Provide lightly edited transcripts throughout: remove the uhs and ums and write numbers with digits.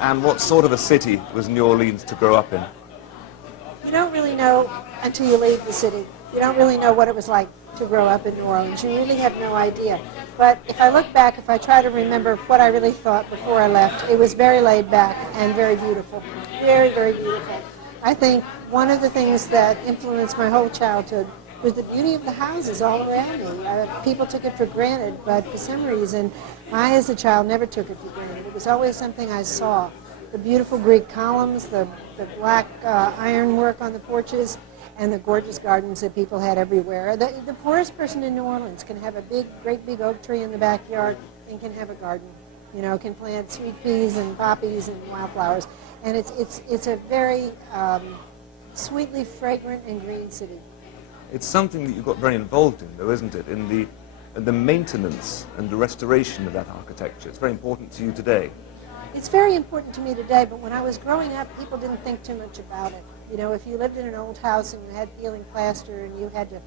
And what sort of a city was New Orleans to grow up in? You don't really know until you leave the city. You don't really know what it was like to grow up in New Orleans. You really have no idea. But if I look back, if I try to remember what I really thought before I left, it was very laid back and very beautiful. Very, very beautiful. I think one of the things that influenced my whole childhood was the beauty of the houses all around me. People took it for granted, but for some reason, I as a child never took it for granted. It was always something I saw. The beautiful Greek columns, the black ironwork on the porches, and the gorgeous gardens that people had everywhere. The poorest person in New Orleans can have a great big oak tree in the backyard and can have a garden. You know, can plant sweet peas and poppies and wildflowers. And it's a very sweetly fragrant and green city. It's something that you got very involved in, though, isn't it? In the maintenance and the restoration of that architecture. It's very important to you today. It's very important to me today, but when I was growing up, people didn't think too much about it. You know, if you lived in an old house and you had peeling plaster and you had to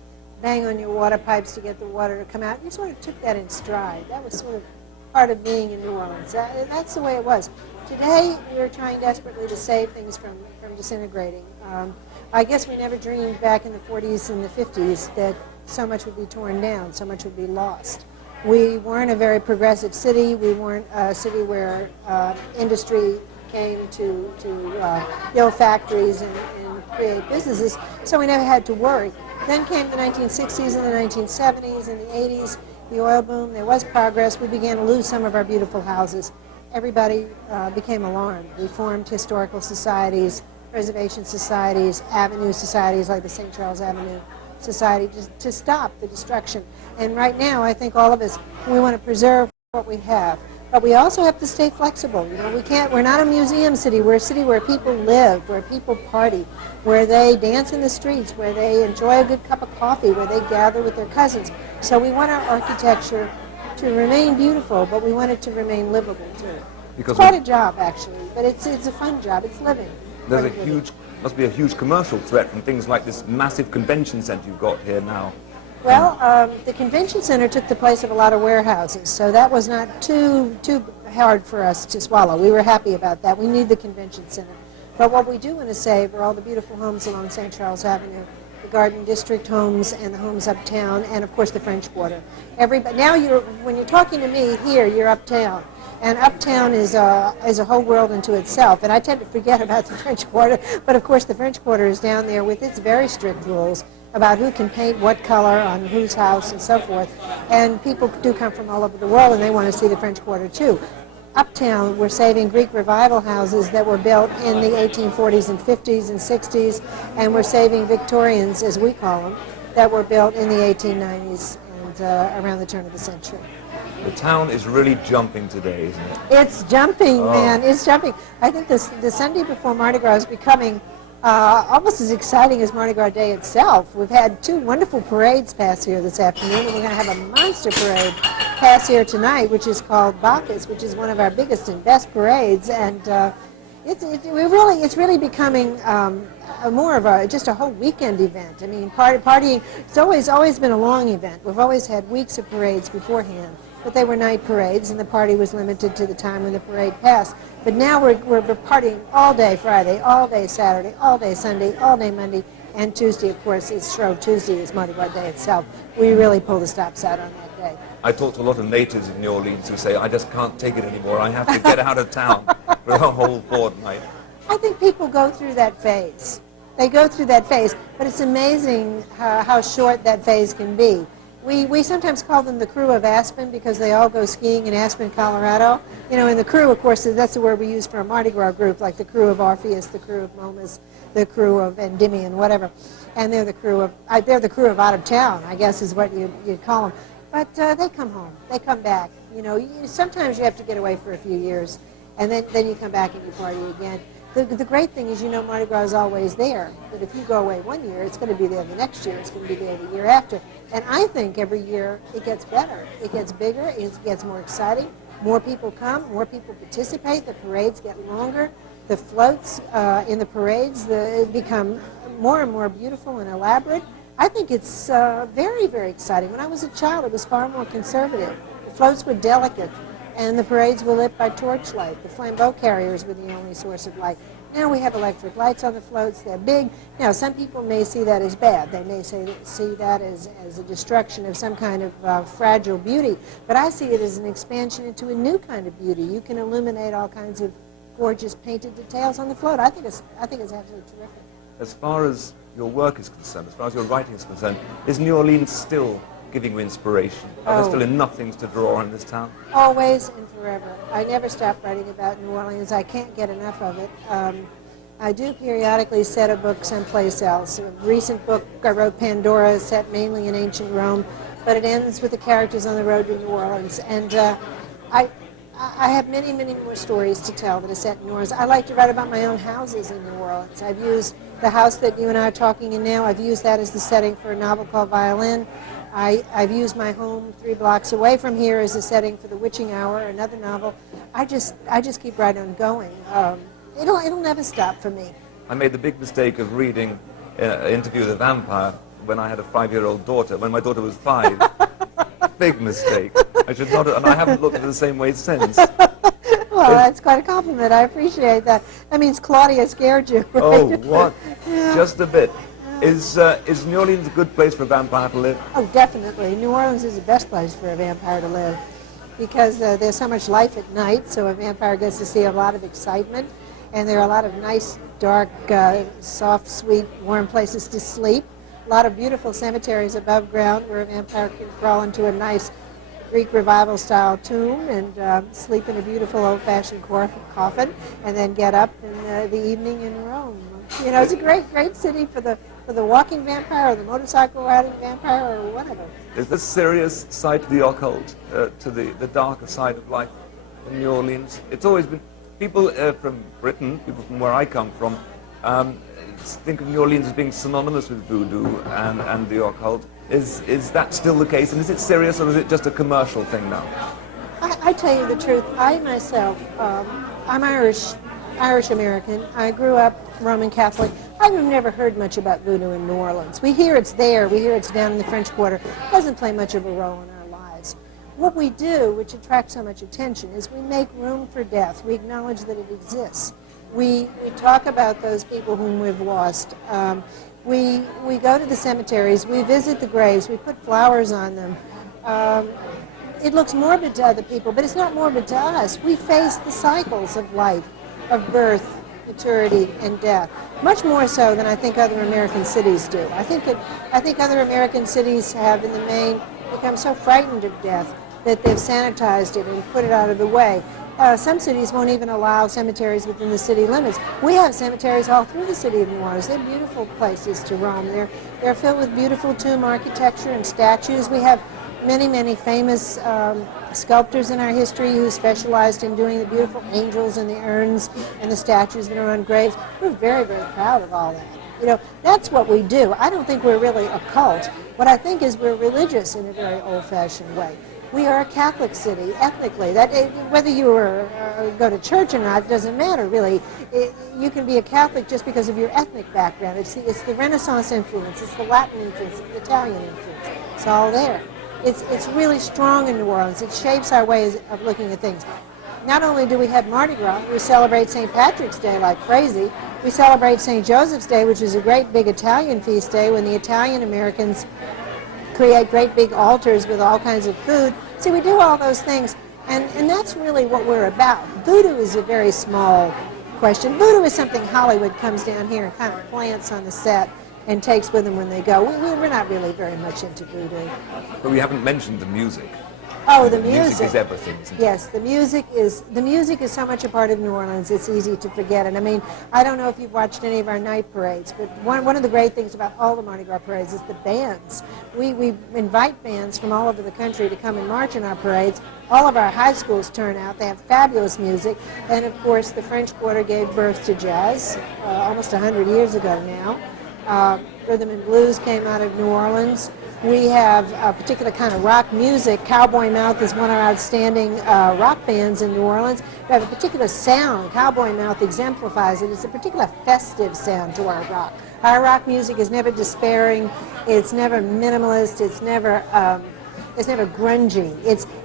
bang on your water pipes to get the water to come out, you sort of took that in stride. That was sort of part of being in New Orleans. That's the way it was. Today, we're trying desperately to save things from disintegrating. I guess we never dreamed back in the 40s and the 50s that so much would be torn down, so much would be lost. We weren't a very progressive city. We weren't a city where industry came to build factories and create businesses, so we never had to worry. Then came the 1960s and the 1970s and the 80s, the oil boom. There was progress. We began to lose some of our beautiful houses. Everybody became alarmed. We formed historical societies, preservation societies, avenue societies like the St. Charles Avenue Society to stop the destruction. And right now, I think all of us, we want to preserve what we have. But we also have to stay flexible. You know, we're not a museum city. We're a city where people live, where people party, where they dance in the streets, where they enjoy a good cup of coffee, where they gather with their cousins. So we want our architecture to remain beautiful, but we want it to remain livable too. Because it's quite a job, actually, but it's a fun job. It's living. Must be a huge commercial threat from things like this massive convention center you've got here now. Well, the convention center took the place of a lot of warehouses, so that was not too hard for us to swallow. We were happy about that. We need the convention center. But what we do want to save are all the beautiful homes along St. Charles Avenue, the Garden District homes and the homes uptown, and of course the French Quarter. Now when you're talking to me here, you're uptown. And uptown is a whole world unto itself. And I tend to forget about the French Quarter, but of course the French Quarter is down there with its very strict rules about who can paint what color on whose house and so forth. And people do come from all over the world and they want to see the French Quarter too. Uptown, we're saving Greek revival houses that were built in the 1840s and 50s and 60s, and we're saving Victorians, as we call them, that were built in the 1890s and around the turn of the century. The town is really jumping today, isn't it? It's jumping, man. It's jumping. I think the Sunday before Mardi Gras is becoming almost as exciting as Mardi Gras Day itself. We've had two wonderful parades pass here this afternoon, and we're going to have a monster parade pass here tonight, which is called Bacchus, which is one of our biggest and best parades. And it's really becoming more of just a whole weekend event. I mean, partying. It's always been a long event. We've always had weeks of parades beforehand. But they were night parades, and the party was limited to the time when the parade passed. But now we're partying all day Friday, all day Saturday, all day Sunday, all day Monday, and Tuesday, of course, is Shrove Tuesday, is Mardi Gras Day itself. We really pull the stops out on that day. I talked to a lot of natives in New Orleans who say, I just can't take it anymore. I have to get out of town for a whole fortnight. I think people go through that phase. They go through that phase, but it's amazing how short that phase can be. We sometimes call them the crew of Aspen because they all go skiing in Aspen, Colorado. You know, and the crew, of course, that's the word we use for a Mardi Gras group, like the crew of Orpheus, the crew of Momus, the crew of Endymion, whatever. And they're the crew of out of town, I guess is what you'd call them. But they come home. They come back. You know, sometimes you have to get away for a few years, and then you come back and you party again. The great thing is, you know, Mardi Gras is always there. But if you go away one year, it's going to be there the next year. It's going to be there the year after. And I think every year it gets better. It gets bigger. It gets more exciting. More people come. More people participate. The parades get longer. The floats in the parades become more and more beautiful and elaborate. I think it's very, very exciting. When I was a child, it was far more conservative. The floats were delicate. And the parades were lit by torchlight. The flambeau carriers were the only source of light. Now we have electric lights on the floats. They're big. Now, some people may see that as bad. They may see that as a destruction of some kind of fragile beauty. But I see it as an expansion into a new kind of beauty. You can illuminate all kinds of gorgeous painted details on the float. I think it's absolutely terrific. As far as your work is concerned, as far as your writing is concerned, is New Orleans still giving you inspiration? Are there still enough things to draw on in this town? Always and forever. I never stop writing about New Orleans. I can't get enough of it. I do periodically set a book someplace else. A recent book I wrote, Pandora, is set mainly in ancient Rome, but it ends with the characters on the road to New Orleans. And I have many, many more stories to tell that are set in New Orleans. I like to write about my own houses in New Orleans. I've used the house that you and I are talking in now, I've used that as the setting for a novel called Violin. I've used my home 3 blocks away from here as a setting for The Witching Hour, another novel. I just keep right on going. It'll never stop for me. I made the big mistake of reading Interview with a Vampire when I had a 5-year-old daughter, when my daughter was 5. Big mistake. I should not have, and I haven't looked at it the same way since. Well, that's quite a compliment. I appreciate that. That means Claudia scared you. Right? Oh, what? Yeah. Just a bit. Is New Orleans a good place for a vampire to live? Oh, definitely. New Orleans is the best place for a vampire to live because there's so much life at night, so a vampire gets to see a lot of excitement, and there are a lot of nice, dark, soft, sweet, warm places to sleep. A lot of beautiful cemeteries above ground where a vampire can crawl into a nice Greek revival-style tomb and sleep in a beautiful old-fashioned coffin, and then get up in the evening in Rome. You know, it's a great, great city for the walking vampire or the motorcycle riding vampire or whatever. Is the serious side to the occult, to the darker side of life in New Orleans? It's always been, people from Britain, people from where I come from, think of New Orleans as being synonymous with voodoo and the occult. Is that still the case? And is it serious, or is it just a commercial thing now? I tell you the truth. I myself, I'm Irish-American. I grew up Roman Catholic. I've never heard much about voodoo in New Orleans. We hear it's there. We hear it's down in the French Quarter. It doesn't play much of a role in our lives. What we do, which attracts so much attention, is we make room for death. We acknowledge that it exists. We talk about those people whom we've lost. We go to the cemeteries. We visit the graves. We put flowers on them. It looks morbid to other people, but it's not morbid to us. We face the cycles of life, of birth, maturity, and death, much more so than I think other American cities do. I think other American cities have, in the main, become so frightened of death that they've sanitized it and put it out of the way. Some cities won't even allow cemeteries within the city limits. We have cemeteries all through the city of New Orleans. They're beautiful places to roam. They're filled with beautiful tomb architecture and statues. We have many, many famous sculptors in our history who specialized in doing the beautiful angels and the urns and the statues that are on graves. We're very, very proud of all that. You know, that's what we do. I don't think we're really a cult. What I think is we're religious in a very old-fashioned way. We are a Catholic city, ethnically. Whether you go to church or not doesn't matter, really. You can be a Catholic just because of your ethnic background. It's the Renaissance influence, it's the Latin influence, it's the Italian influence. It's all there. It's really strong in New Orleans. It shapes our ways of looking at things. Not only do we have Mardi Gras, we celebrate St. Patrick's Day like crazy. We celebrate St. Joseph's Day, which is a great big Italian feast day when the Italian Americans create great big altars with all kinds of food. See, we do all those things, and that's really what we're about. Voodoo is a very small question. Voodoo is something Hollywood comes down here and kind of plants on the set and takes with them when they go. We're not really very much into voodoo. But we haven't mentioned the music. Oh, the music. music Is everything, isn't it? Yes, the music is so much a part of New Orleans, it's easy to forget it. I mean, I don't know if you've watched any of our night parades, but one of the great things about all the Mardi Gras parades is the bands. We invite bands from all over the country to come and march in our parades. All of our high schools turn out. They have fabulous music. And, of course, the French Quarter gave birth to jazz almost 100 years ago now. Rhythm and blues came out of New Orleans. We have a particular kind of rock music. Cowboy Mouth is one of our outstanding rock bands in New Orleans. We have a particular sound. Cowboy Mouth exemplifies it. It's a particular festive sound to our rock. Our rock music is never despairing. It's never minimalist. It's never grungy.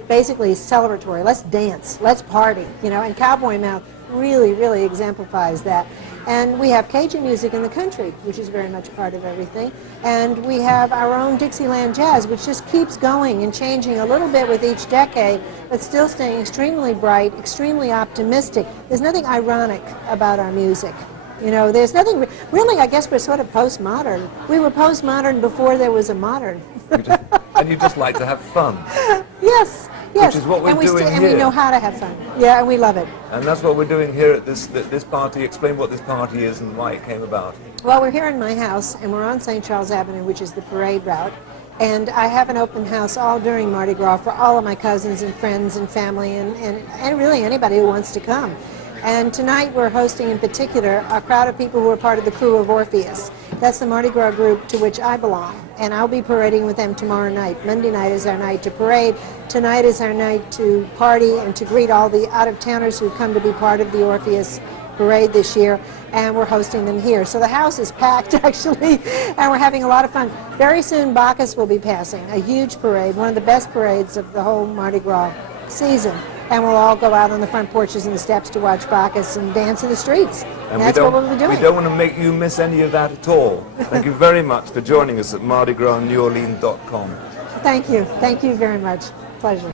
basically celebratory. Let's dance, let's party, you know, and Cowboy Mouth really, really exemplifies that. And we have Cajun music in the country, which is very much part of everything. And we have our own Dixieland jazz, which just keeps going and changing a little bit with each decade, but still staying extremely bright, extremely optimistic. There's nothing ironic about our music. You know, there's nothing, really, I guess we're sort of postmodern. We were postmodern before there was a modern. And you just like to have fun. Yes, yes. Which is what we're doing here. And we know how to have fun. Yeah, and we love it. And that's what we're doing here at this party. Explain what this party is and why it came about. Well, we're here in my house, and we're on St. Charles Avenue, which is the parade route. And I have an open house all during Mardi Gras for all of my cousins and friends and family and really anybody who wants to come. And tonight we're hosting in particular a crowd of people who are part of the crew of Orpheus. That's the Mardi Gras group to which I belong. And I'll be parading with them tomorrow night. Monday night is our night to parade. Tonight is our night to party and to greet all the out-of-towners who've come to be part of the Orpheus parade this year. And we're hosting them here. So the house is packed, actually, and we're having a lot of fun. Very soon Bacchus will be passing, a huge parade, one of the best parades of the whole Mardi Gras season. And we'll all go out on the front porches and the steps to watch Bacchus and dance in the streets. And that's what we'll be doing. We don't want to make you miss any of that at all. Thank you very much for joining us at MardiGrasNewOrleans.com. Thank you. Thank you very much. Pleasure.